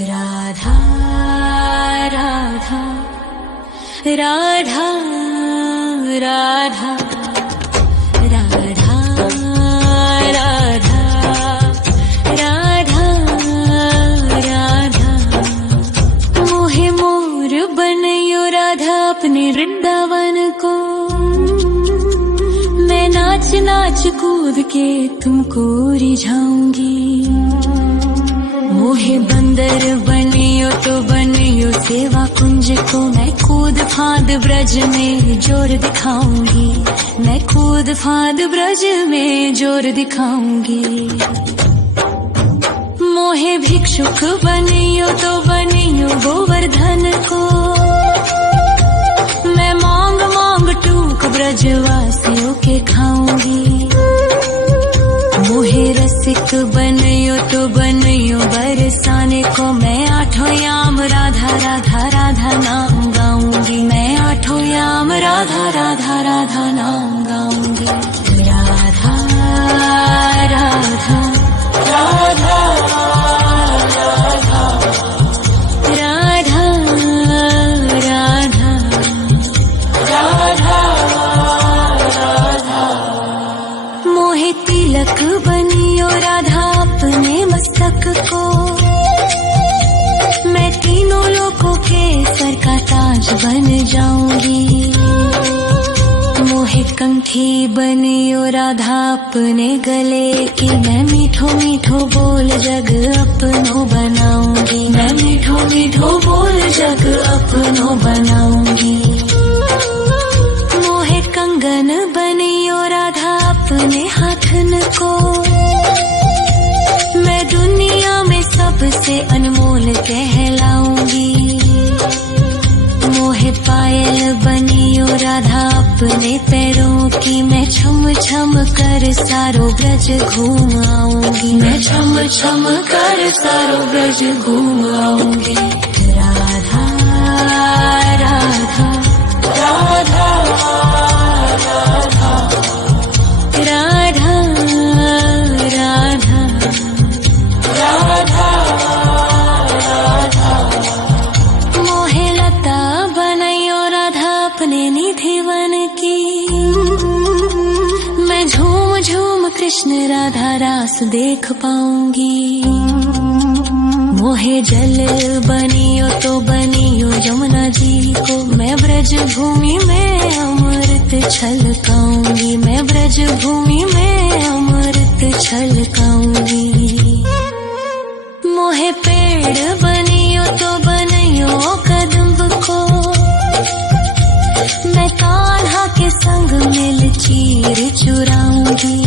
राधा राधा राधा राधा राधा राधा राधा राधा मोहे मोर बनयो राधा अपने वृंदावन को। मैं नाच नाच कूद के तुमको रिझाऊंगी। मोहे बंदर बनियो तो बनियो सेवा कुंज को। मैं कूद फांद ब्रज में जोर दिखाऊंगी। मैं कूद फांद ब्रज में जोर दिखाऊंगी। मोहे भिक्षुक बनियो तो बनियो गोवर्धन को। मैं मांग मांग टूक ब्रजवासियों के खाऊंगी। मोहे रसिक बनियो तो बनियो बरसाने को। मैं आठों याम राधा राधा राधा नाम गाऊंगी। मैं आठों याम राधा राधा राधा नाम गाऊंगी। राधा राधा राधा राधा राधा राधा राधा मोहे तिलक बनियो राधा अपने मस्तक को। मैं तीनों लोगों के सर का ताज बन जाऊंगी। मोहे कंठी बनियो राधा अपने गले की। मैं मीठो मीठो बोल जग अपनो बनाऊंगी। मैं मीठो मीठो बोल जग अपनो बनाऊंगी। मोहे कंगन बनियो राधा अपने हाथन को। मैं दुनिया में सबसे अनमोल कहलाऊंगी। मोहे पायल बनियो राधा अपने पैरों की। मैं छम छम कर सारो ब्रज घूम आऊंगी। मैं छम छम कर सारो ब्रज घूम आऊंगी। राधा राधा राधा राधा राधा राधा राधा राधा मोहे लता बनयो राधा अपने निधिवन की। मैं झूम झूम कृष्ण राधा रास देख पाऊंगी। मोहे जल बनियो तो बनियो यमुना जी को। मैं ब्रज भूमि में अमृत छलकाऊंगी। मैं ब्रज भूमि में अमृत छलकाऊंगी। मोहे पेड़ बनियो तो बनियो कदम्ब को। मैं कान्हा के संग मिल चीर चुराऊंगी।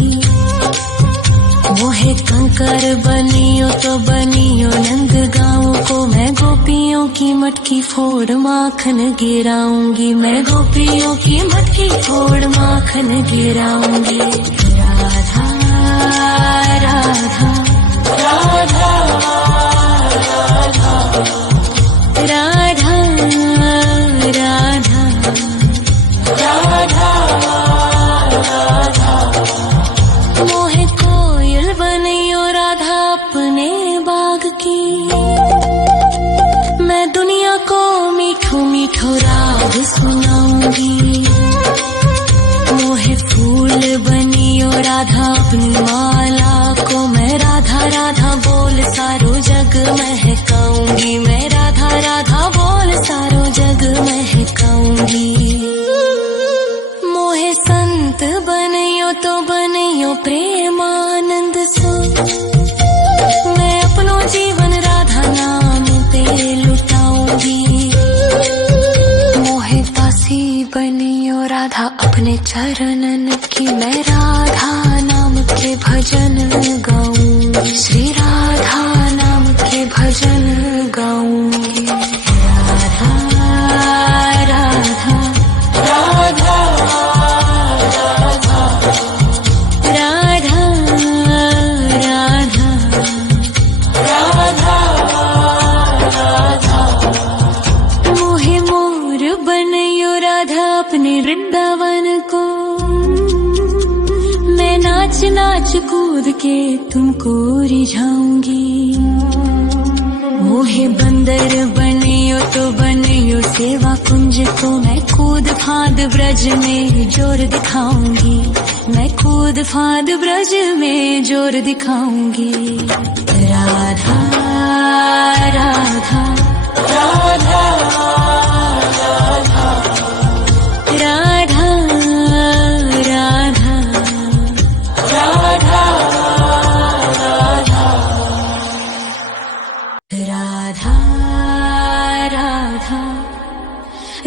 मोहे कंकर बनियो तो बनियो नंद गाँव को। मैं गोपियों की मटकी फोड़ माखन गिराऊंगी। मैं गोपियों की मटकी फोड़ माखन गिराऊंगी। राधा राधा राधा राधा राधा राधा राधा मोहे कोयल बनियो राधा अपने बाग की। मैं दुनिया को मीठो मीठो राग सुनाऊंगी। मोहे फूल बनियो राधा अपनी माला को। मैं राधा राधा बोल सारो जग महकाऊंगी। मैं राधा राधा बोल सारो जग महकाऊंगी। मोहे संत बनियो तो बनियो प्रेमानंद सो। मैं अपनो जीवन राधा नाम पे लुटाऊंगी। मोहे दासी बनियो राधा अपने चरणन की। मैं राधा नाम के भजन गाऊंगी। श्री राधा नाम के भजन गाऊंगी। राधा राधा राधा राधा राधा राधा राधा मोहे मोर बनयो राधा अपने वृंदावन को। मैं नाच नाच कूद के तुमको रिझाऊंगी। मोहे मोहे बंदर बनियो तो बनियो सेवा कुंज को मैं कूद फांद ब्रज में जोर दिखाऊंगी, मैं कूद फांद ब्रज में जोर दिखाऊंगी। राधा राधा राधा राधा राधा राधा राधा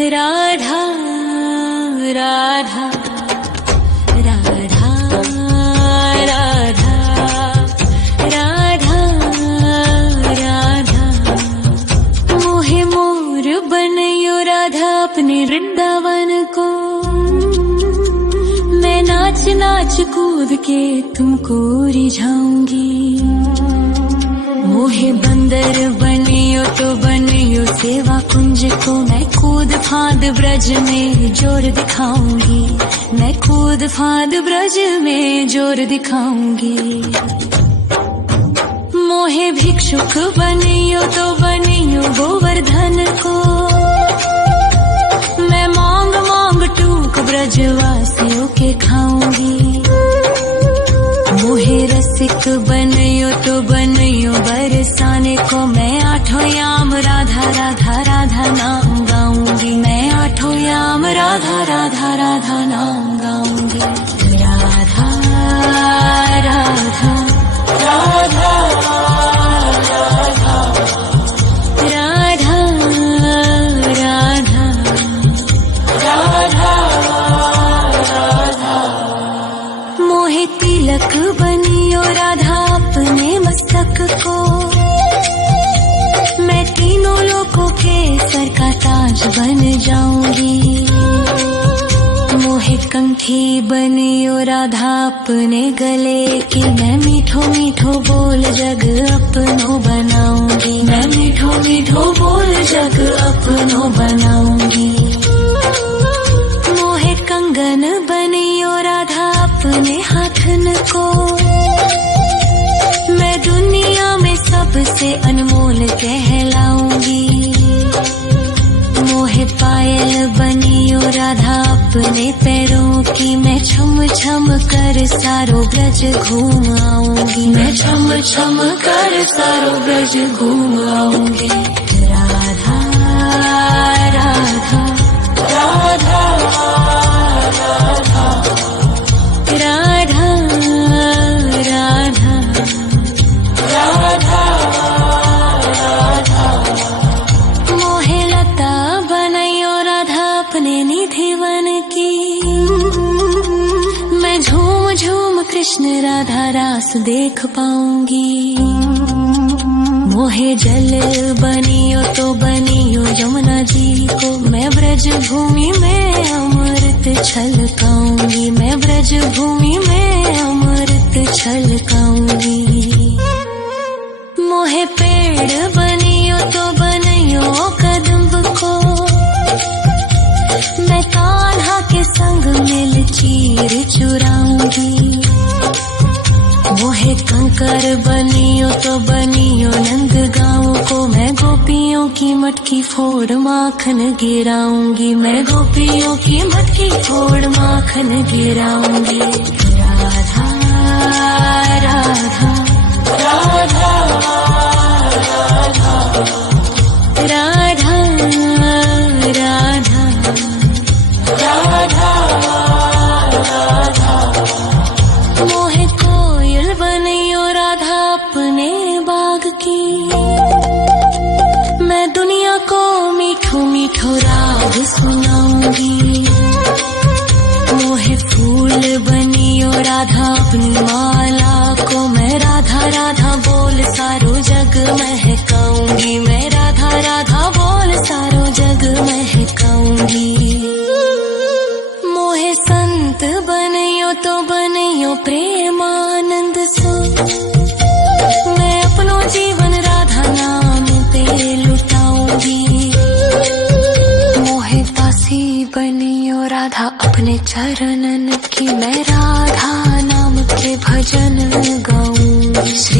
राधा राधा राधा राधा राधा राधा राधा मोहे मोर बनयो राधा अपने वृंदावन को, मैं नाच नाच कूद के तुमको रिझाऊंगी। मोहे बंदर बनियो तो बनियो सेवा कुंज को मैं कूद फांद ब्रज में जोर दिखाऊंगी, मैं कूद फांद ब्रज में जोर दिखाऊंगी। मोहे भिक्षुक बनियो तो बनियो गोवर्धन को, मैं मांग मांग टूक ब्रजवासियों के खाऊंगी। मोहे रसिक बनियो तो बनियो बरसाने को, मैं आठों याम राधा राधा राधा नाम गाऊंगी, मैं आठों याम राधा राधा राधा नाम गाऊंगी। राधा राधा राधा राधा राधा राधा राधा मोहे तिलक बनियो राधा अपने मस्तक को, मैं तीनों लोगों के सर का ताज बन जाऊंगी। मोहे कंठी बनियो राधा अपने गले की, मैं मीठो मीठो बोल जग अपनो बनाऊंगी, मैं मीठो मीठो बोल जग अपनो बनाऊंगी। मोहे कंगन बनियो राधा अपने हाथन को, मैं दुनिया में सबसे अनमोल कहलाऊंगी। मोहे पायल बनियो राधा अपने पैरों की, मैं छम छम कर सारो ब्रज घूम आऊंगी, मैं छम छम कर सारो ब्रज घूम आऊंगी। राधा राधा राधा राधा राधा राधा राधा राधा मोहे लता बनयो राधा अपने निधि वन की, मैं झूम झूम कृष्ण राधा रास देख पाऊंगी। मोहे जल बनियो तो बनियो यमुना जी को, मैं ब्रज भूमि में अमृत छलकाऊंगी, मैं ब्रज भूमि में अमृत छलकाऊंगी। मोहे पेड़ बनियो तो बनियो कदम्ब को, मैं कान्हा के संग मिल चीर चुराऊंगी। मोहे कंकर बनियो तो बनियो नंद गाँव को, मैं गोपियों की मटकी फोड़ माखन गिराऊंगी, मैं गोपियों की मटकी फोड़ माखन गिराऊंगी। राधा राधा राधा राधा राधा राधा राधा मोहे कोयल बनियो राधा अपने बाग की, मैं दुनिया को मीठो मीठो राग सुनाऊंगी। मोहे फूल बनियो राधा अपनी माला को, मैं राधा राधा बोल सारो जग महकाऊंगी, मैं राधा राधा बोल सारो जग महकाऊंगी। मोहे संत बनियो तो बनियो प्रेमानंद सो, मैं अपनो जीवन राधा नाम पे लुटाऊंगी। मोहे दासी बनियो राधा अपने चरणन की, मैं राधा नाम के भजन गाऊंगी।